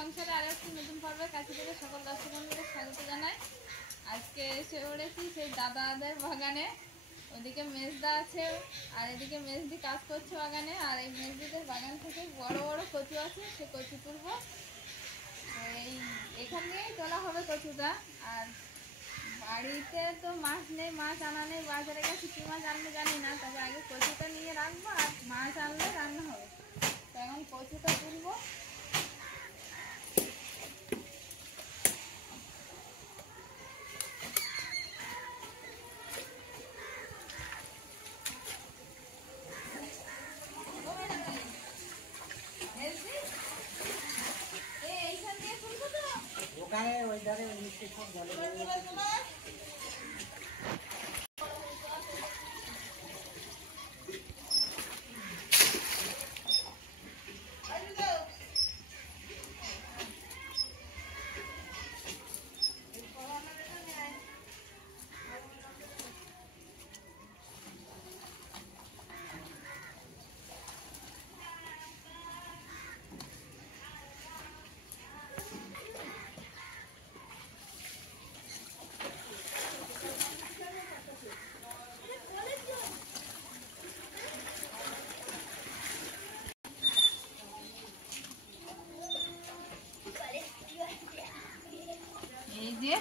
সংসারে আরো একটি নতুন পর্বে কাছে থেকে সকল দর্শক বন্ধুদের স্বাগত জানাই। আজকে এসে পড়েছি সেই দাদাদের বাগানে। ওদিকে মেজদা আছে আর এদিকে মেজদি কাজ করছে বাগানে। আর এই মেজদিদের বাগান থেকে বড় বড় কচু আছে, সে কচু তুলবো। এখান দিয়েই তোলা হবে কচুটা। আর বাড়িতে তো মাছ নেই, মাছ আনা নেই, বাজারে গেছে কি মাছ আনলে জানি না, তবে আগে কচুটা নিয়ে রাখবো আর মাছ আনলে রান্না হবে। তো এখন কচুটা তুলবো। ওই ধারে নিচে সব জলে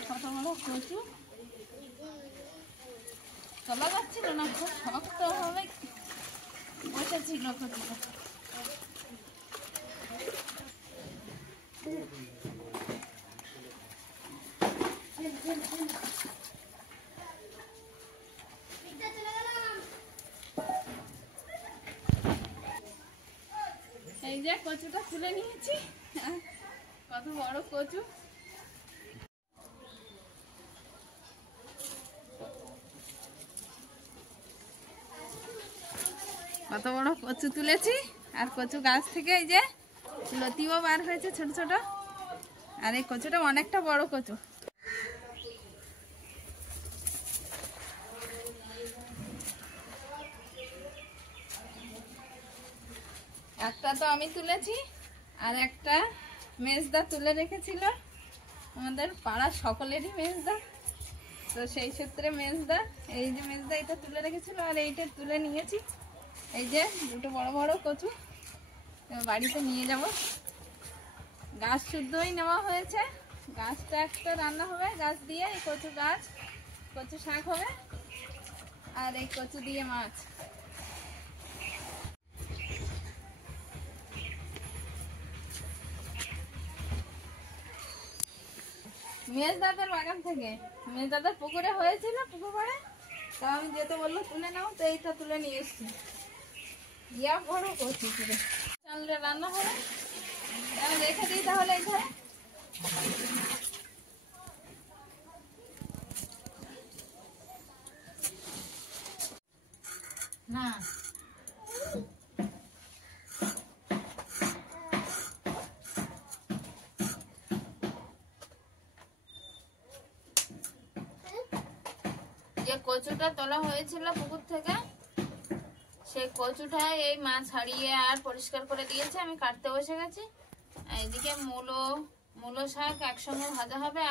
কত বড় কচু তোলা যাচ্ছিল না, খুব শক্ত ভাবে বসেছিল কচুটা। এই যে কচুটা তুলে নিয়েছি, কত বড় কচু। কত বড় কচু তুলেছি। আর কচু গাছ থেকে এই যে লতিও বার হয়েছে ছোট ছোট। আর এই কচুটা অনেকটা বড় কচু। একটা তো আমি তুলেছি আর একটা মেজদা তুলে রেখেছিল, আমাদের পাড়ার সকলেরই মেজদা। তো সেই সূত্রে মেজদা, এই যে মেজদা এটা তুলে রেখেছিল আর এইটা তুলে নিয়েছি। এই যে দুটো বড় বড় কচু বাড়িতে নিয়ে যাব। গাছ শুদ্ধই নেওয়া হয়েছে, গাছটা একটা রান্না হবে, গাছ দিয়ে এই কচু গাছ কচু শাক হবে আর এই কচু দিয়ে মাছ। মেজদাদের বাগান থেকে, মেজদাদের পুকুরে হয়েছিল, পুকুর পাড়ে। তো আমি যেতে বললো তুলে নাও, তো এইটা তুলে নিয়ে এসছি। ইয়া বড় কচু পুরো চাললে রান্না হবে। আমি রেখে দিই তাহলে এখানে। না যে কচুটা তোলা হয়েছিল পুকুর থেকে, সেই কচুটা এই মাছ ছাড়িয়ে আর পরিষ্কার করে দিয়েছে। আমি কাটতে বসে গেছি। এইদিকে মূলো শাক একসঙ্গে ভাজা হবে,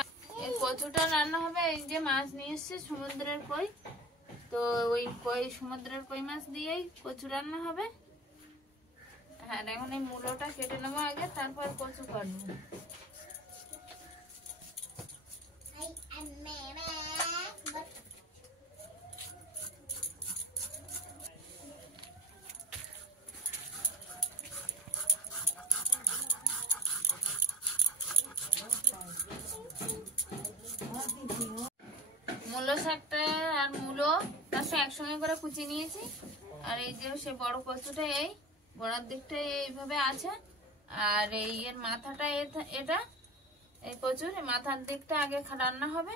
এই কচুটা রান্না হবে। এই যে মাছ নিয়ে এসছে সমুদ্রের কই, তো ওই সমুদ্রের কই মাছ দিয়েই কচু রান্না হবে। হ্যাঁ, এখন এই মূলোটা কেটে নেবো আগে, তারপর কচু কাটবো। মূলো শাকটা আর মূলো তার সাথে একসঙ্গে করে কুচি নিয়েছি। আর এই যে সে বড় কচুটা এই গোড়ার দিকটা এইভাবে আছে। আর এই এর মাথাটা এটা এই কচুর মাথার দিকটা আগে রান্না হবে।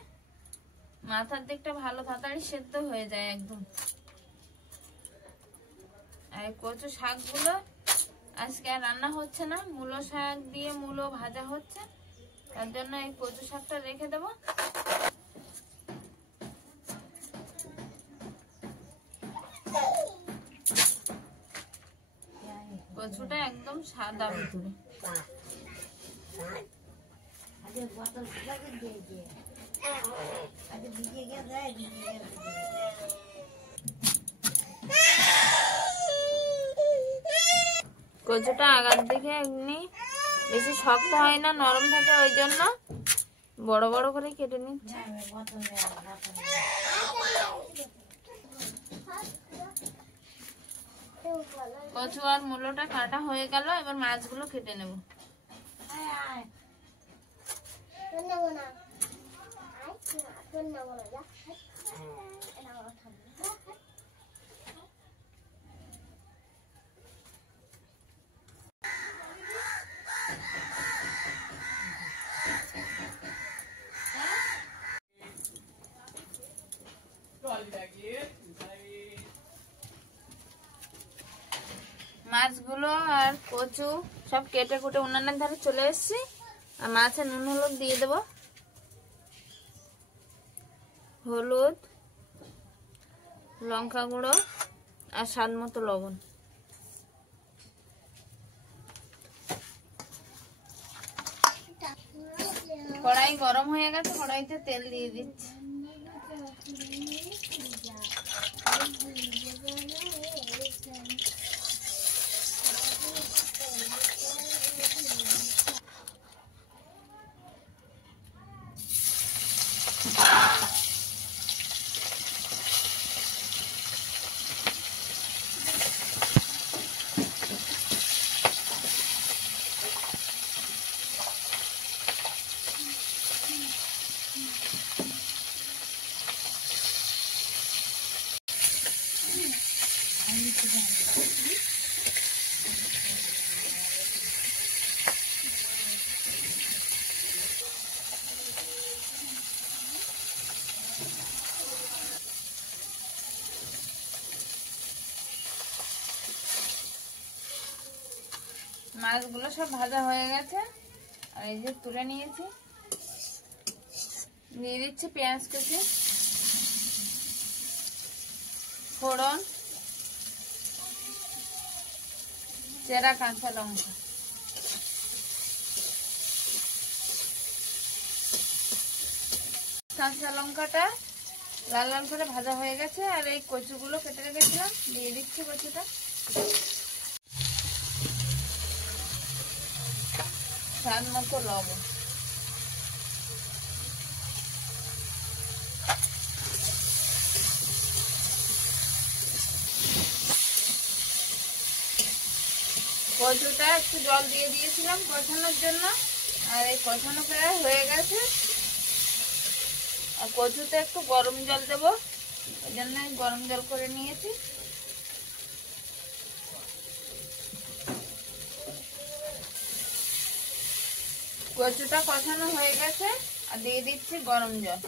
মাথার দিকটা ভালো তাড়াতাড়ি সেদ্ধ হয়ে যায় একদম। আর কচু শাকগুলো আজকে আর রান্না হচ্ছে না, মূলো শাক দিয়ে মূলো ভাজা হচ্ছে, তার জন্য এই কচু শাকটা রেখে দেবো। কচুটা একদম সাদা ভিতরে। আজকে বোতল লাগে দিয়েছে আজকে ভিজে গেছে কচুটা আগার দিকে এমনি বেশি শক্ত হয় না, নরম থাকে, ওই জন্য বড় বড় করে কেটে নিচ্ছি। কচু আর মূলোটা কাটা হয়ে গেল, এবার মাছগুলো কেটে নেব। মাছগুলো আর কচু সব কেটে কুটে উনানের ধারে চলে এসেছি, আর মাছে নুন হলুদ দিয়ে দেব, হলুদ, লঙ্কা গুঁড়ো আর স্বাদ মতো লবণ। কড়াই গরম হয়ে গেছে, কড়াইতে তেল দিয়ে দিচ্ছি। মাছগুলো সব ভাজা হয়ে গেছে, আর এই যে তুলে নিয়েছি। দিয়ে দিচ্ছি পেঁয়াজ কুচি, ফোড়ন, চেরা কাঁচা লঙ্কা। কাঁচা লঙ্কাটা লাল লাল করে ভাজা হয়ে গেছে, আর এই কচুগুলো কেটে রেখেছিলাম দিয়ে দিচ্ছি কচুটা। স্বাদ মতো লবণ। কচুটা একটু জল দিয়ে দিয়েছিলাম কষানোর জন্য, আর এই কষানো প্রায় হয়ে গেছে। আর কচুতে একটু গরম জল দেবো, ওই জন্য গরম জল করে নিয়েছি। কচুটা কষানো হয়ে গেছে, আর দিয়ে দিচ্ছি গরম জল।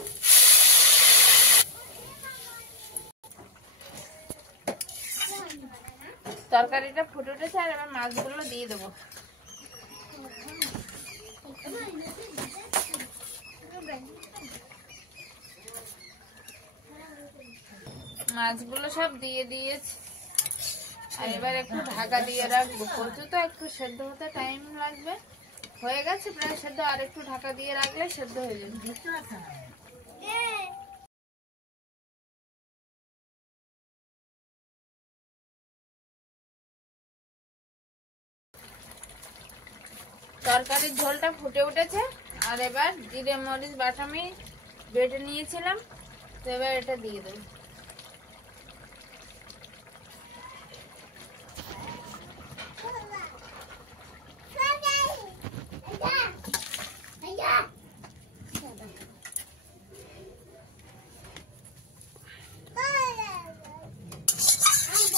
তরকারিটা ফুটে উঠেছে, আর এবার মাছগুলো দিয়ে দেবো। মাছগুলো সব দিয়ে দিয়েছি, আর এবার একটু ঢাকা দিয়ে রাখবো। কচু তো একটু সেদ্ধ হতে টাইম লাগবে, হয়ে গেছে প্রায় সেদ্ধ, আর একটু ঢাকা দিয়ে রাখলে সেদ্ধ হয়ে যাবে। তরকারির ঝোলটা ফুটে উঠেছে, আর এবার জিরে মরিচ বাটা আমি বেটে নিয়েছিলাম, তো এবার এটা দিয়ে দেবো।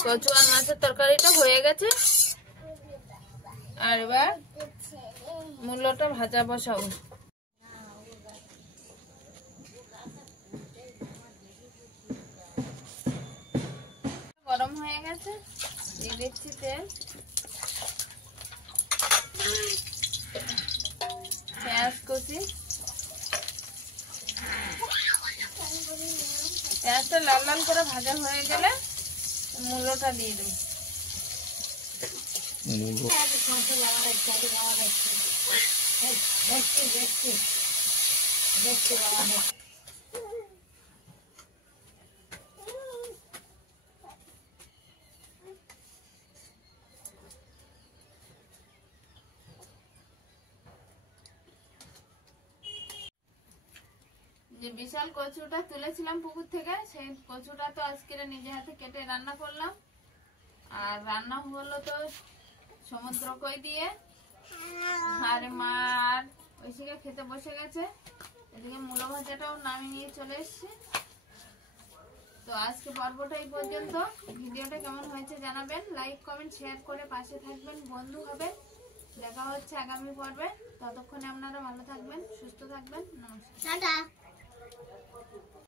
কচু আর মাছের তরকারিটা হয়ে গেছে, আর এবার মূলোটা ভাজা বসাবো। গরম হয়ে গেছে, দিয়ে দিচ্ছি তেল, পেঁয়াজ কুচি। পেঁয়াজটা লাল লাল করে ভাজা হয়ে গেলে মূলোটা দিয়ে দেবো। দেখতে পাওয়া যায়। যে বিশাল কচুটা তুলেছিলাম পুকুর থেকে, সেই কচুটা তো আজকে নিজে হাতে কেটে রান্না করলাম। আর রান্না হলো তো সমুদ্র কই দিয়ে, আর মা আর ঐশিকা খেতে বসে গেছে। এদিকে মূলো ভাজাটাও নামিয়ে নিয়ে চলে এসছে। তো আজকে পর্বটা এই পর্যন্ত। ভিডিওটা কেমন হয়েছে জানাবেন, লাইক কমেন্ট শেয়ার করে পাশে থাকবেন, বন্ধু হবে। দেখা হচ্ছে আগামী পর্বে। ততক্ষণে আপনারা ভালো থাকবেন, সুস্থ থাকবেন। নমস্কার। টাটা।